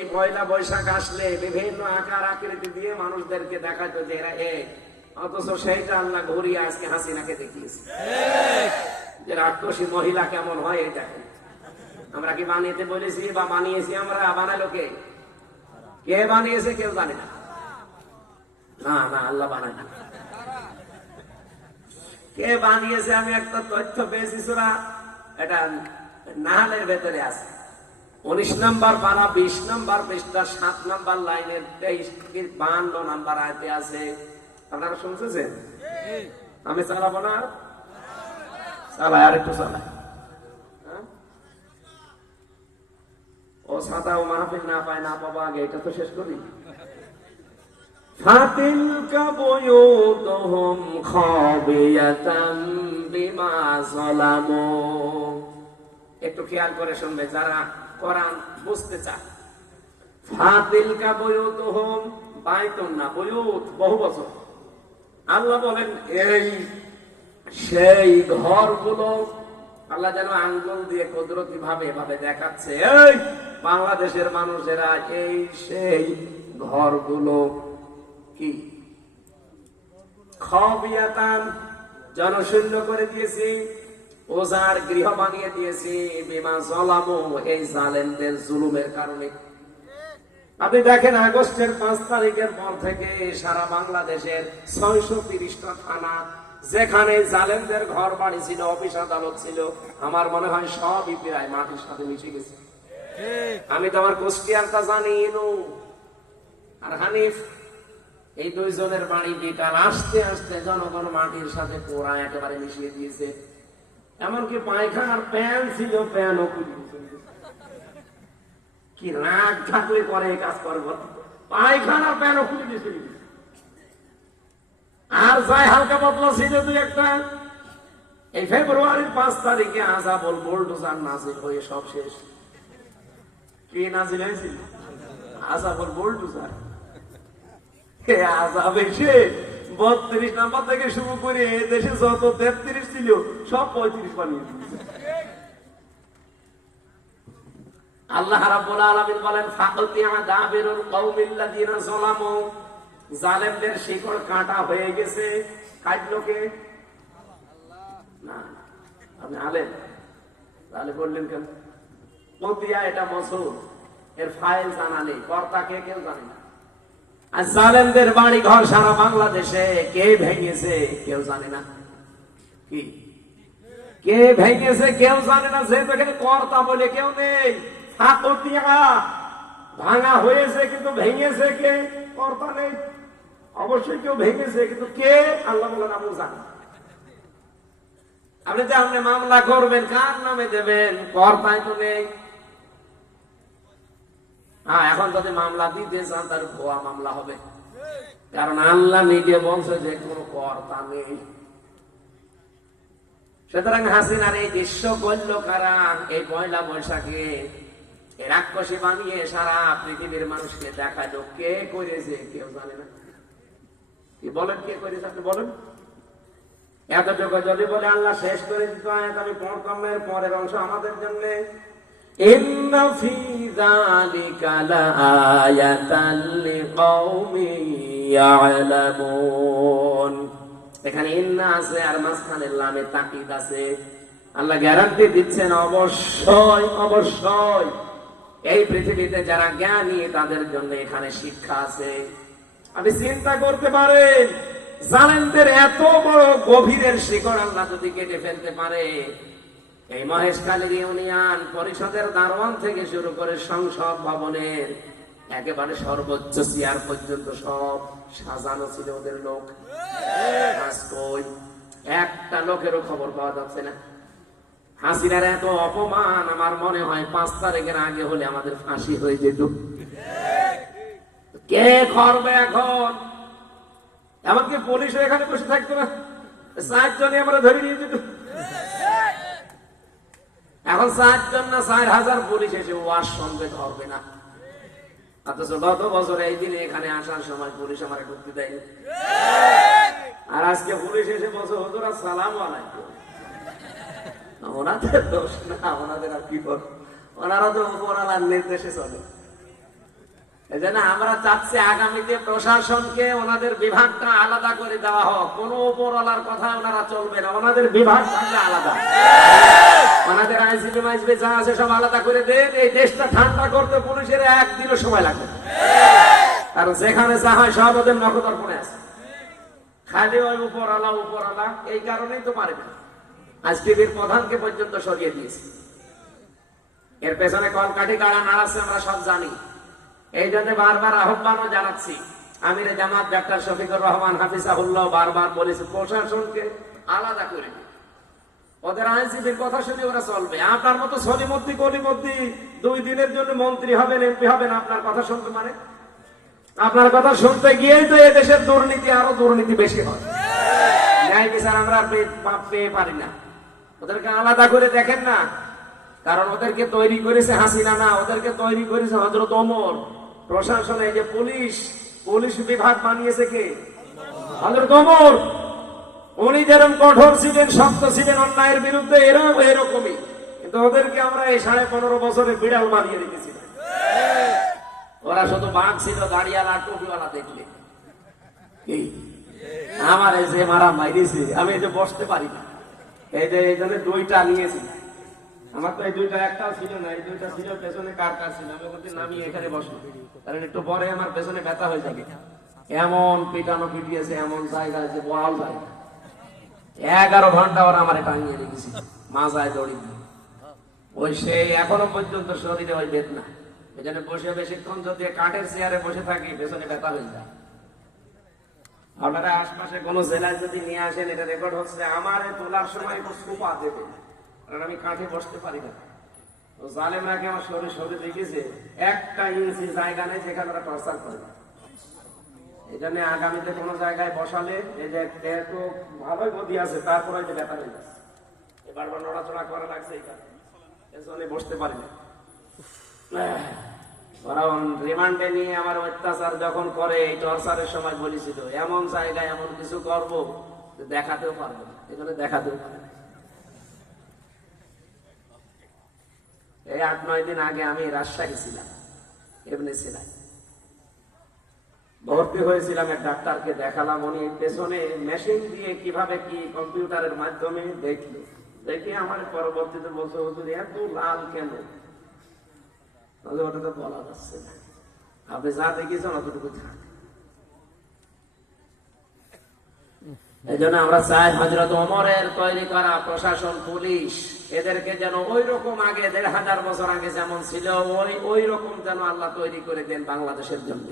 এই পয়লা বৈশাখ আসলে বিভিন্ন আকার আকৃতি দিয়ে মানুষদেরকে দেখাতো যে এরা এক, অথচ সেইটা আল্লাহ ঘুরিয়ে আজকে হাসিনাকে দেখিয়েছে যে রাক্ষসী মহিলা কেমন হয় এই দেখেন। আমরা কি বানিয়েতে বলেছি বা বানিয়েছি? আমরা বানালো কে? কে বানিয়েছে কেউ জানে না। না না, আল্লাহ বানায় না। কে বানিয়েছে আমি একটা তথ্য পেয়েছি, সূরা এটা নাহলের ভেতরে আছে 19 নম্বর পারা 20 নম্বর পৃষ্ঠা 7 নম্বর লাইনের 23 থেকে 52 নম্বর আয়াতে আছে। আপনারা শুনছেন? আমি চালাবো না, চালাই আর একটু চালাই। ও ছাতা ও মাহফিল না পায় না পাবো, আগে এটা তো শেষ করি। ফাতিলকা বুয়ুতুহুম খাবিয়াতাম বিমা যালামু। একটু খেয়াল করে শুনবে যারা কোরআন বুঝতে চায়। ফাতিলকা বুয়ুতুহুম, বাইতুন না, বুয়ুত বহু বছর। আল্লাহ বলেন এই সেই ঘরগুলো, আল্লাহ যেন আঙ্গুল দিয়ে কুদরতি ভাবে এভাবে দেখাচ্ছে, এই বাংলাদেশের মানুষেরা এই সেই ঘরগুলো কি খাবিয়াতান, জনশূন্য করে দিয়েছি, ওজার গৃহ বানিয়ে দিয়েছি, বিমা যালামু, এই জালেমদের জুলুমের কারণে। আপনি দেখেন আগস্টের 5 তারিখের পর থেকে সারা বাংলাদেশের 630টা থানা যেখানে জালেমদের ঘর বাড়ি ছিল, অফিস আদালত ছিল, আমার মনে হয় সবই প্রায় মাটির সাথে মিশে গেছে। আমি তো আমার কুষ্টিয়ারটা জানি, ইনু আর হানিফ, এই দুইজনের বাড়ি বিকাল আসতে আসতে জনগণ মাটির সাথে পোড়া একেবারে মিশিয়ে দিয়েছে। এমনকি পায়খানার প্যান ছিল, প্যানও কি রাগ থাকলে করে এই কাজ করবো, পায়খানার প্যানও খুলে দিয়েছে। আর যাই হালকা পাতলা ছিল দুই একটা, এই ফেব্রুয়ারির 5 তারিখে আযাবুল বুলডোজার নাজিল হয়ে সব শেষ। কি নাজিল হয়েছিল? আযাবুল বুলডোজার। আযাব এসে 32 নাম্বার থেকে শুরু করে দেশে যত 33 ছিল সব 35 বানিয়ে দিয়েছে। আল্লাহ রাব্বুল আলামিন বলেন ফাকতিয়া দাবিরুল কওমিল্লাযিনা যালামু, জালেমদের শিকড় কাটা হয়ে গেছে। কাটলো কে? না, আপনি আলেম তাহলে বললেন কেন? কতিয়া এটা মসুর, এর ফাইল জানা নেই, কর্তা কে কেউ জানে না। আর জালেমদের বাড়ি ঘর সারা বাংলাদেশে কে ভেঙেছে কেউ জানে না। কি কে ভেঙেছে কেউ জানে না, যেহেতু এখানে কর্তা বলে কেউ নেই। ভাঙা হয়েছে কিন্তু ভেঙেছে কে? কর্তা নেই। অবশ্যই কেউ ভেঙেছে, কিন্তু কে আল্লাহ বলেন আমি জানি। আপনি যে আপনি মামলা করবেন কার নামে দেবেন? কর্তাই তো নেই। হ্যাঁ, এখন যদি মামলা দিতে চান তার ভুয়া মামলা হবে, কারণ আল্লাহ নিজে বলছে যে কোনো কর্তা নেই। সুতরাং হাসিনার এই দৃশ্য করল কারা? এই পয়লা বৈশাখে রাক্ষসী বানিয়ে সারা পৃথিবীর মানুষকে দেখালো। কে করেছে কেউ জানে না। কি বলেন কে করেছে? আপনি বলেন। এতটুকু যদি বলে আল্লাহ শেষ করে দিত আয়াত, আমি পড়তাম না। পরের অংশ আমাদের জন্য, ইন্না ফি যালিকা লাআয়াতাল লিকাওমিন ইয়ালামুন। এখানে ইন্না আছে আর মাঝখানে লামে তাকিদ আছে। আল্লাহ গ্যারান্টি দিচ্ছেন অবশ্যই অবশ্যই এই পৃথিবীতে যারা জ্ঞানী তাদের জন্য এখানে শিক্ষা আছে। আপনি চিন্তা করতে পারেন, জালেমদের এত বড় গভীরের শিকড় আল্লাহ যদি কেটে ফেলতে পারে, এই মহেশখালীর ইউনিয়ন পরিষদের দারোয়ান থেকে শুরু করে সংসদ ভবনের একেবারে সর্বোচ্চ চেয়ার পর্যন্ত সব সাজানো ছিল ওদের লোক। একটা লোকেরও খবর পাওয়া যাচ্ছে না। হাসিনার এত অপমান আমার মনে হয় 5 তারিখের আগে হলে আমাদের ফাঁসি হয়ে যেত। কে করবে এখন? এমনকি পুলিশ এখানে বসে থাকতো না, 7 জনই আমরা ধরে নিয়ে যেত। এখন 7 জন না 4000 পুলিশ এসে ওয়াশ সঙ্গে ধরবে না। অথচ গত বছর এই দিনে এখানে আসার সময় পুলিশ আমার ঢুকতে দেয়নি। আর আজকে পুলিশ এসে বলছে হুজুর আসসালামু আলাইকুম। ওনাদের দোষ না, ওনাদের আর কি করবে? ওনারা তো উপরওয়ালার নির্দেশে চলে। এজন্য আমরা চাচ্ছি আগামীতে প্রশাসনকে ওনাদের বিভাগটা আলাদা করে দেওয়া হোক। কোন উপরওয়ালার কথা ওনারা চলবে না, ওনাদের বিভাগ থাকলে আলাদা। ওনাদের আইসিপি মাইসিপি যা আছে সব আলাদা করে দেন। এই দেশটা ঠান্ডা করতে পুলিশের একদিনও সময় লাগবে, কারণ যেখানে যা হয় সব ওদের নখদর্পণে আছে। খালি ওই উপরওয়ালা এই কারণেই তো পারে না। আজ টিভির প্রধানকে পর্যন্ত সরিয়ে দিয়েছে। এর পেছনে কলকাঠি কারা নাড়াচ্ছে আমরা সব জানি। এই জন্য বারবার আহ্বানও জানাচ্ছি। আমিরে জামাত ডাক্তার শফিকুর রহমান হাফিজাহুল্লাহ বারবার বলেছে প্রশাসনকে আলাদা করে দিন। ওদের আইনজীবীর কথা শুনে ওরা চলবে। আপনার মতো সলিমদ্দি কলিমদ্দি 2 দিনের জন্য মন্ত্রী হবেন, এমপি হবেন, আপনার কথা শুনতে মানে? আপনার কথা শুনতে গিয়েই তো এই দেশের দুর্নীতি আরো দুর্নীতি বেশি হয়। ন্যায় বিচার আমরা পেয়ে পারি না। ওদেরকে আলাদা করে দেখেন না, কারণ ওদেরকে তৈরি করেছে হাসিনা না, ওদেরকে তৈরি করেছে হযরত ওমর। প্রশাসনে যে পুলিশ বিভাগ বানিয়েছে কে? হযরত ওমর। উনি যেরকম কঠোর ছিলেন, শক্ত ছিলেন অন্যায়ের বিরুদ্ধে, এরাও এরকমই। কিন্তু ওদেরকে আমরা এই 15.5 বছরে বিড়াল বানিয়ে রেখেছি। ওরা শুধু বাঘ ছিল, দাড়িওয়ালা টুপিওয়ালা দেখলে। আমার এই যে মারা মাইরেছে, আমি এই যে বসতে পারি না, এই জন্য 2টা নিয়েছি। আমার তো এই 2টা একটাও ছিল না, এই 2টা ছিল পেছনে কার ছিল। আমি ওদের নামিয়ে এখানে বসবো, কারণ একটু পরে আমার পেছনে ব্যথা হয়ে যাবে। এমন পিটানো পিটিয়েছে, এমন জায়গায় যে বহাল জায়গা। 11 ঘন্টা ওরা আমার টাঙিয়ে রেখেছি মাজায় দড়ি দিয়ে। ওই সেই এখনো পর্যন্ত শরীরে ওই বেদনা। এই জন্য বসে বেশিক্ষণ যদি কাঠের চেয়ারে বসে থাকি পেছনে ব্যথা হয়ে যায়। আপনারা আশপাশে কোন জেলায় যদি নিয়ে আসেন, এটা রেকর্ড হচ্ছে, আমার তোলার সময় একটু সুপা দেবে, কারণ আমি কাঠে বসতে পারি না। তো জালেমরাকে আমার শরীর দেখেছে, 1 ইঞ্চি জায়গা নেই যেখানে ওরা টর্চার করে। এই জন্য আগামীতে কোনো জায়গায় বসালে এই যে একটু ভালোই গদি আছে, তারপরে যে ব্যথা হয়ে যাচ্ছে, বারবার নড়াচড়া করা লাগছে, এই কারণে পেছনে বসতে পারি না। ওরা রিমান্ডে নিয়ে আমার অত্যাচার যখন করে, এই টর্চারের সময় বলেছিল এমন জায়গায় এমন কিছু করবো দেখাতেও পারবো না, এই জন্য দেখাতেও পারে না। এই 8-9 দিন আগে আমি রাজশাহী ছিলাম, এমনি ছিলাম, ভর্তি হয়েছিলাম। এক ডাক্তারকে দেখালাম, উনি পেছনে মেশিন দিয়ে কিভাবে কি কম্পিউটারের মাধ্যমে দেখে আমার পরবর্তীতে বলছে, হুজুর এত লাল কেন? ওটা তো বলা যাচ্ছে না, আপনি যা দেখেছেন অতটুকু থাক। এই জন্য আমরা চাই হযরত ওমরের তৈরি করা প্রশাসন, পুলিশ, এদেরকে যেন ওই রকম আগে 1500 বছর আগে যেমন ছিল ওই রকম যেন আল্লাহ তৈরি করে দেন বাংলাদেশের জন্য।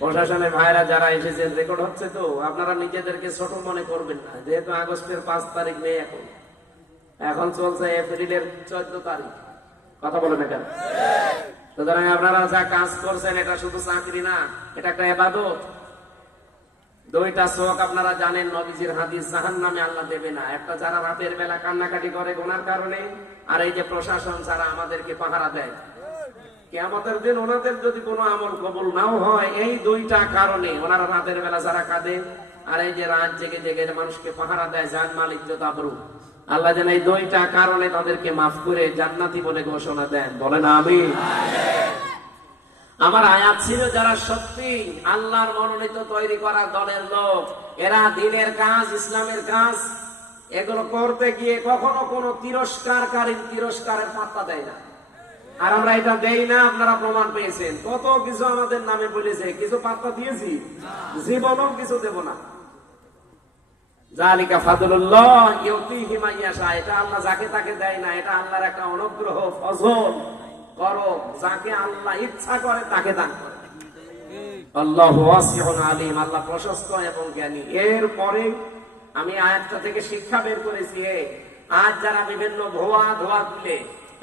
প্রশাসনের ভাইরা যারা এসেছেন, রেকর্ড হচ্ছে তো, আপনারা নিজেদেরকে ছোট মনে করবেন না। যেহেতু আগস্টের 5 তারিখ নেই, এখন চলছে এপ্রিলের 14 তারিখ। কথা বলে না কেন? সুতরাং আপনারা যা কাজ করছেন এটা শুধু চাকরি না, এটা একটা ইবাদত। 2টা চোখ আপনারা জানেন, নবীজির হাদিস, জাহান্নামে আল্লাহ দেবে না। একটা যারা রাতের বেলা কান্নাকাটি করে গুনার কারণে, আর এই যে প্রশাসন যারা আমাদেরকে পাহারা দেয়, কিয়ামতের দিন ওনাদের যদি কোনো আমল কবুল নাও হয়, এই 2টা কারণে ওনারা রাতের বেলা যারা কাঁদে, আর এই যে রাত জেগে জেগে মানুষকে পাহারা দেয়, জান মাল ইজ্জত আবরু, আল্লাহ যেন এই 2টা কারণে তাদেরকে মাফ করে জান্নাতি বলে ঘোষণা দেন। বলেন আমিন। আমার আয়াত ছিল, যারা সত্যি আল্লাহর মনোনীত তৈরি করা দলের লোক, এরা দ্বীনের কাজ, ইসলামের কাজ, এগুলো করতে গিয়ে কখনো কোনো তিরস্কারের পাত্তা দেয় না। আর আমরা এটা দেই না, আপনারা প্রমাণ পেয়েছেন। কত কিছু আমাদের নামে বলেছে, কিছু পাত্তা দিয়েছি? জীবনও কিছু দেব না। জালিকা ফাদলুল্লাহ ইউতিহি মান ইয়াশা, এটা আল্লাহ যাকে তাকে দেয় না, এটা আল্লাহর একটা অনুগ্রহ, ফজল, করম, যাকে আল্লাহ ইচ্ছা করে তাকে দান করে। আল্লাহু ওয়াসিউন আলিম, আল্লাহ প্রশস্ত এবং জ্ঞানী। এরপরে আমি আয়াতটা থেকে শিক্ষা বের করেছি, আজ যারা বিভিন্ন ধোয়া তুলে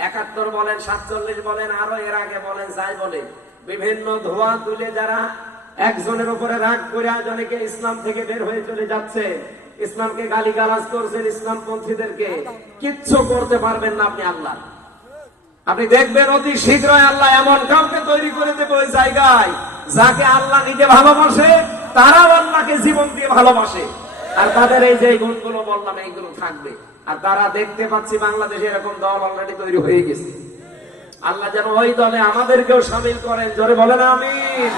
71 বলেন, 47 বলেন, আরো এর আগে বলেন, যাই বলে, বিভিন্ন ধোয়া তুলে যারা একজনের উপরে রাগ করে আজকে ইসলাম থেকে বের হয়ে চলে যাচ্ছে, ইসলামকে গালিগালাজ করছেন, ইসলামপন্থীদেরকে কিচ্ছু করতে পারবেন না আপনি। আল্লাহ, আপনি দেখবেন অতি শীঘ্রই আল্লাহ এমন কাউকে তৈরি করে দেবে ওই জায়গায়, যাকে আল্লাহ নিজে ভালোবাসে, তারাও আল্লাহকে জীবন দিয়ে ভালোবাসে। আর তাদের এই যে গুণগুলো বললাম, এইগুলো থাকবে। আর তারা দেখতে পাচ্ছি বাংলাদেশে এরকম দল অলরেডি তৈরি হয়ে গেছে। আল্লাহ যেন ওই দলে আমাদেরকেও শামিল করেন, জোরে বলেন আমিন।